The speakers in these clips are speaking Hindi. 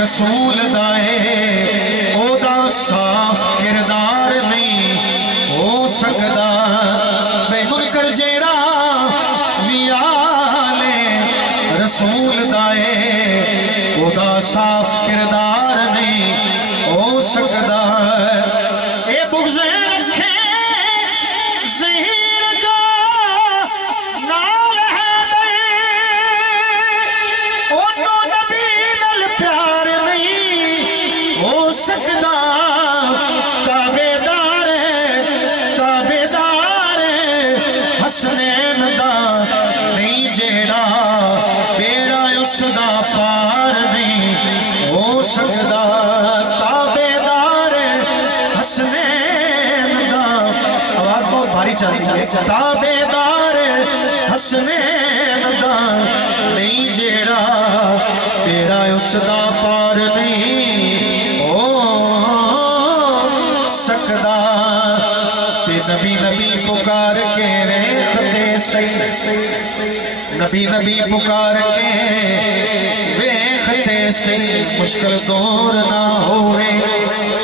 रसूल दाए ओदा साफ किरदार नहीं हो सकदा। बेमुनकर जेड़ा वियाले रसूल दाए ओदा साफ किरदार नहीं हो सकदा। ए बुग़्ज़े रखे ज़हीर जो नाल है ओनो नबी नाल प्यार नहीं हो सकदा। काबेदार हसनैन दा नहीं जेड़ा बेड़ा उसदा पार नहीं हो सकदा। काबेदार हसनैन दा आवाज बहुत भारी चल रही है। काबेदार हसनैन दा नहीं जेड़ा बेड़ा उसदा पार नहीं हो सकदा। ते नबी नबी पुकार के वेखते सही, नबी नबी पुकार के वेखते सही मुश्किल दूर ना होवे।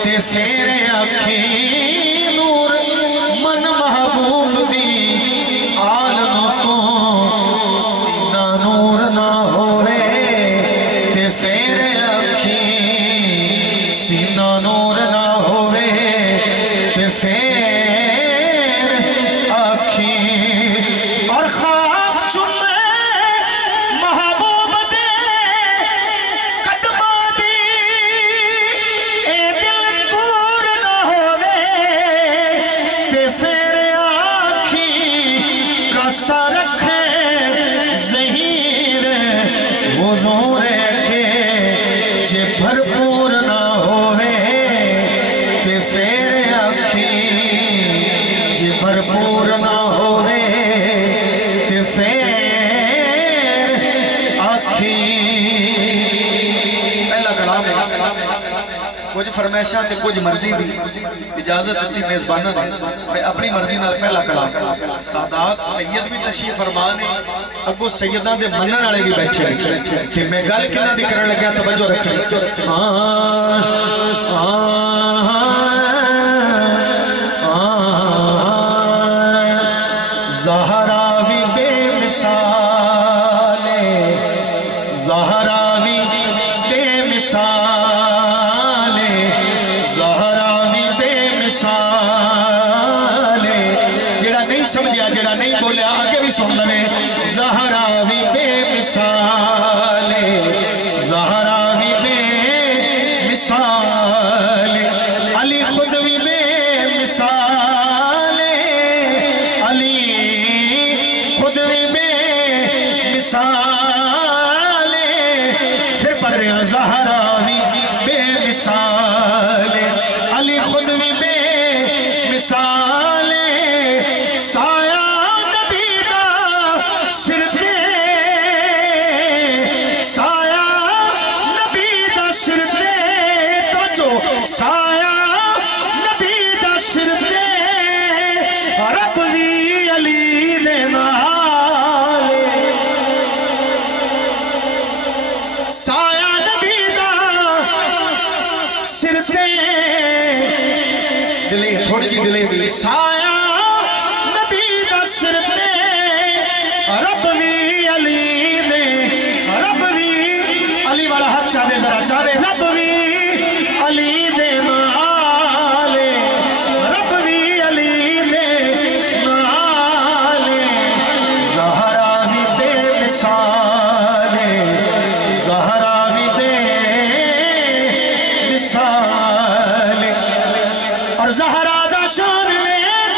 ते सेरे अखी नूर मन महबूब दी आलम तो सीना नूर ना होवे। ते सेरे अखी सीना नूर ना होवे। ते भरपूर ना होवे ते फिर आखी जे भरपूर ना होवे ते फिर आखी। पहला कलाम कुछ फरमाइशा ते कुछ मर्जी दी इजाजत दी मेजबाना ने मैं अपनी मर्जी नाल पहला कलाम। सादात सैयद भी तशरीफ फरमा ने अगो सैयदा दे मनन वाले भी बैठे कि मैं गल किना दी करन लगा तवज्जो रखनी। ज़हरा भी बेमिसाले ज़हरा भी बेमिसाले ज़हरा भी बेमिसाले। जेड़ा नहीं समझिया जेड़ा नहीं बोलिया आगे भी सुन लवे। ज़हरा भी बेमिसाले ज़हरा भी बेमिसाले अली खुद भी बेमिसाले अली खुद भी बेमिसाले। फिर पढ़ रहे हैं ज़हरा भी बेमिसाले अली खुद भी बेमिसाले। साया नबी दा सिर ते साया नबी दा सिर ते तो साया नबी दा सिर ते रब भी अली दे नाल। साया नबी दा सिर ते दिले थोड़ी जी दिले भी साया नबी दा सिर ते रब भी अली दे। रब भी अली वाला हाथ चाहे जरा चाहे रब भी अली दे नाले रब भी अली दे नाले। ज़हरा भी बेमिसाले ज़हरा भी बेमिसाले और ज़हरा दा शान वेख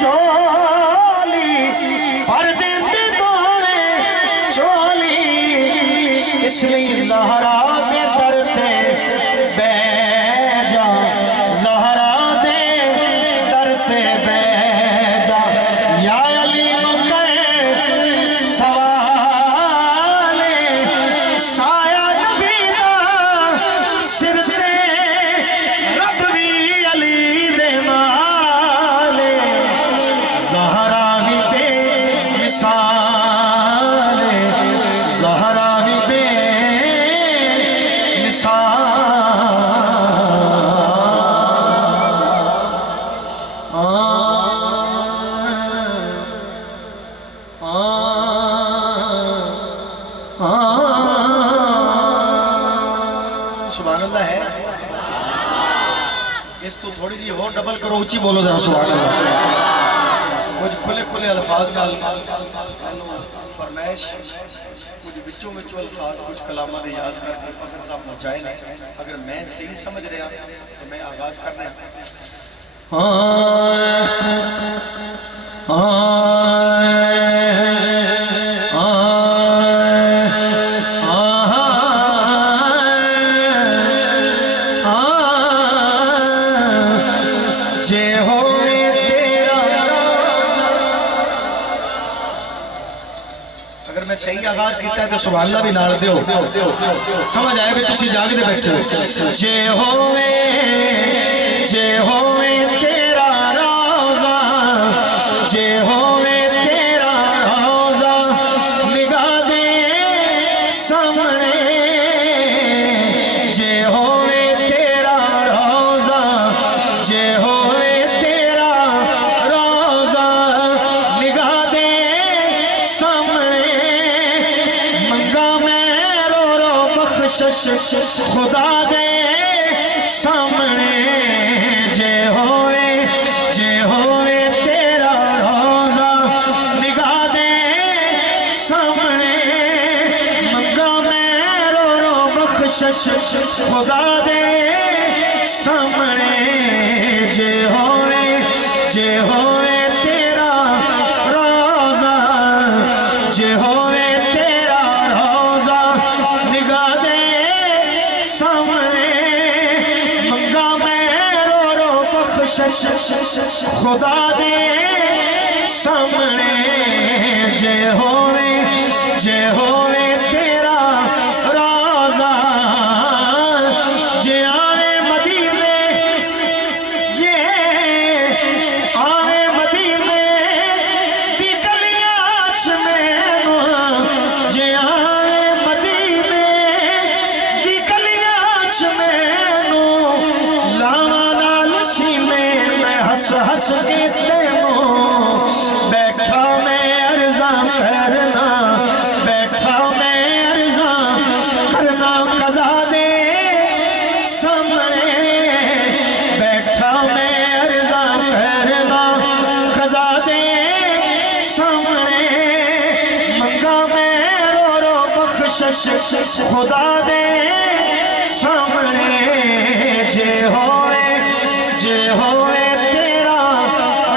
चोली पर देते दोने चोली, इसलिए ज़हरा दे दरते बैजा, ज़हरा दे दरते बैजा, या अली मुकर सवाले साया नबी दा सिर ते रब भी अली दे माले, ज़हरा भी बेमिसाल, ज़हरा भी सुभान अल्लाह है। इस तो थोड़ी जी और डबल करो, ऊंची बोलो जरा सुभान अल्लाह। कुछ खुले खुले अल्फाज में फरमाइश, कुछ बिचों बिचों अल्फाज कुछ कलामात याद करके फजर साहब पहुंचाए नहीं। अगर मैं सही समझ रहा तो मैं आगाज कर रहा। अगर मैं सही आगाज किया तो सुभान अल्लाह भी नाल दियो, समझ आए भी तुसी जागदे बैठे। जे होवे तेरा रोज़ा, जे होवे तेरा रोज़ा निगाह दे सामने, जे होवे तेरा रोज़ा, जे होवे तेरा रोज़ा निगाह दे सामने, खुदा दे सामने, जे होवे तेरा रोज़ा निगाह दे सामने, मंगा मैं रो बख्शिश खुदा दे सामने, जे होवे तेरा रोज़ा, जे होवे तेरा रोज़ा निगाह दे सामने, मंगा मैं रो बख्शिश खुदा दे सामने, जे होवे तेरा रोज़ा, जे आवे मदीने, जे आवे मदीने दी गलियां च मैनू, जे आवे मदीने दी गलियां च मैनू, लावां नाल सीने मैं हस हस के तैनू, बैठा मैं अर्ज़ा करना, बैठा मैं अर्ज़ा करना कज़ा दे सामने, बैठा मैं अर्ज़ा करना कज़ा दे सामने, मंगा मैं रो बख्शिश खुदा दे सामने, जे होवे तेरा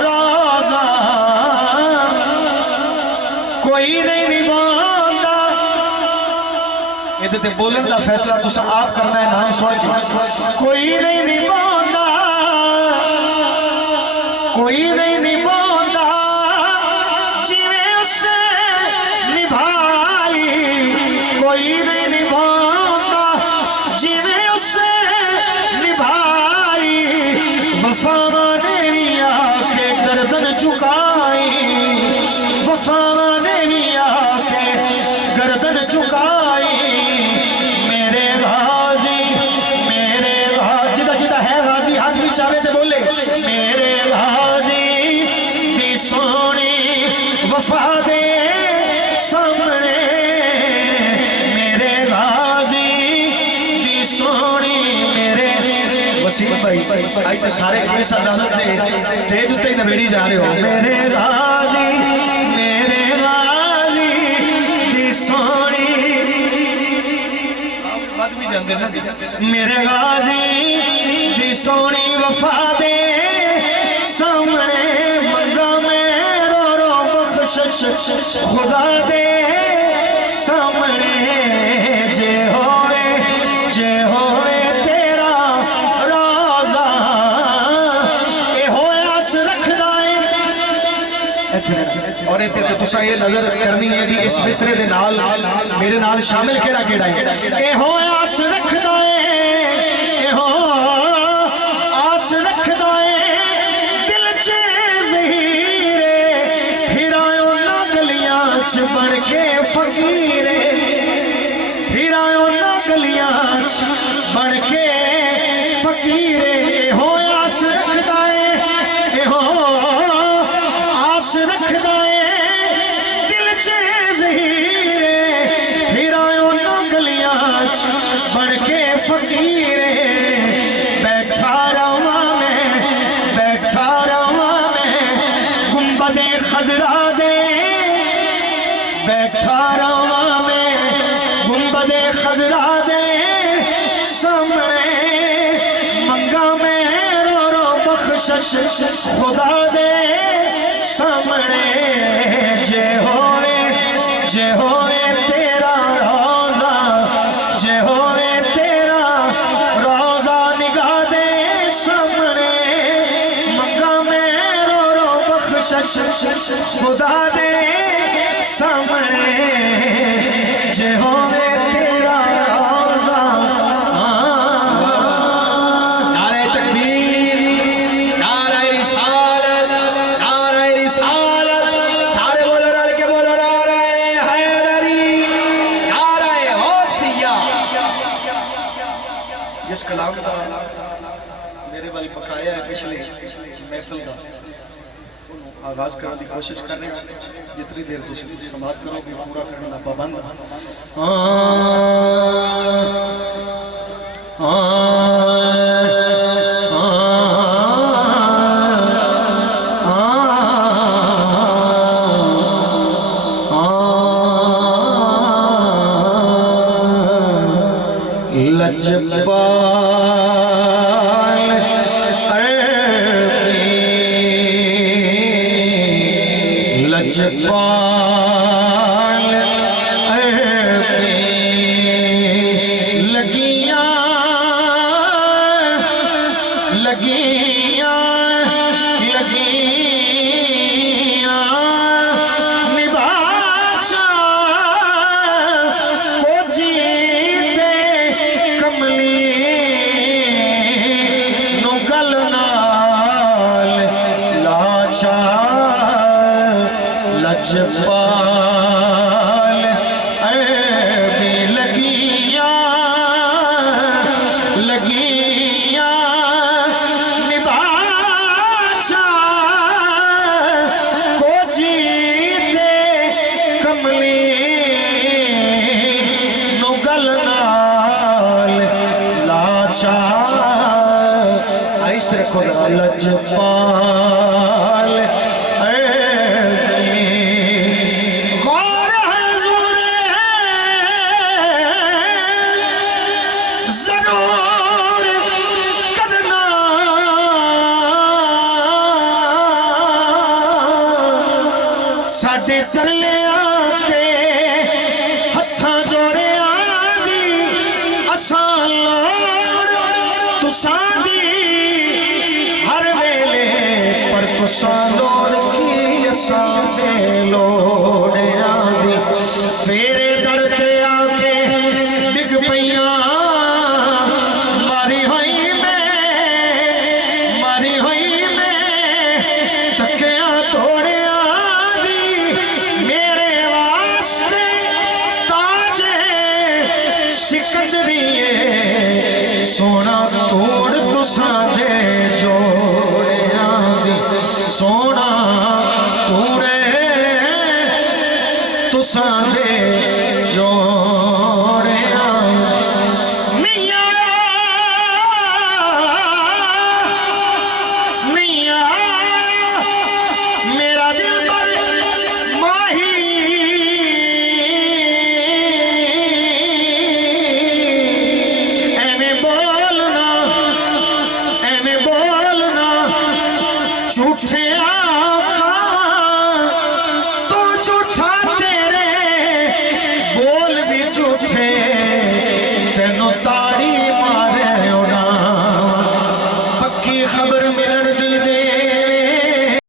रोज़ा कोई नहीं निभाता। ये बोलन का फैसला तुस आप करना है, नाम सुन। कोई नहीं निभाता, कोई नहीं निभाता जिवें उससे निभाई, कोई नहीं निभाता जिवें उससे निभाई, वफा ने भी आके गर्दन झुकाई, वफा ने भी आके गर्दन झुकाई, मेरे गाजी जिदा जिदा है गाजी हाथ भी चावे से बोले, मेरे गाजी दी सोनी वफा दे सामने, मेरे गाजी दी सोनी, मेरे वसीम भाई आज तो सारे केस अदालत के स्टेज उत्ते ही नवेड़ी जा रहे हो, मेरे गाजी दी सोनी बद भी जाते ना, मेरे गाजी दी सोनी वफा दे सामने, मंगा खुदा दे सामने जे होए तेरा रोजा ए होए आस रखदा है। और इत्थे ते तुसां ये नजर करनी है कि इस मिसरे दे नाल मेरे नाल शामिल केड़ा है। ए होए आस रखदा है, ए हो आस रखदा है दिल च ज़हीरे फिरायो ना गलियां च बन के फकीरे, फिरायो ना गलियां च बन के फकीरे। ए हो आस रखदा है, ए हो आस रखदा है दिल च ज़हीरे फिरायो ना गलियां च बन के फकीरे। बैठा रवा मैं गुंबदे खजरा दे, बैठा रवा मैं गुंबदे खजरा दे सामने मंगा मैं रो बख्शिश खुदा दे सामने। जे होए तेरा रोजा, जे होए तेरा रोजा निगाह दे सामने मंगा मैं रो बख्शिश खुदा दे सामने। जे होए तेरा रोजा नारे तकबीर, नारे रिसालत, नारे रिसालत, सारे बोलो रल के बोलो नारे हैदरी, नारे गौसिया। जिस कलाम का मेरे वाली पकाया है पिछले महफिल का आगाज करने की कोशिश कर रहे हैं। जितनी देर तुम समाप्त करोगे पूरा करने का पाबंद। लजपाल लजपाल लगियां लगियां लगियां निभाचा को जीते कमली नु गल नाल लाचा। लजपाल भी लगियां लगियां निभाचा को जीते कमली नु गल नाल लाचा। इस तरह को लजपाल साडे चलिया के हत्थां जोड़िया दी असां लोड़ तुसां दी हर वेले, पर तुसां लोड़ की असां दे लोड़िया दी। तेरे दर ते आके डिग पईयां मारी होई मैं तकिया तोड़िया सोना तोड़ तुसां दे जोड़िया दी, सोना तोड़े तुसां दे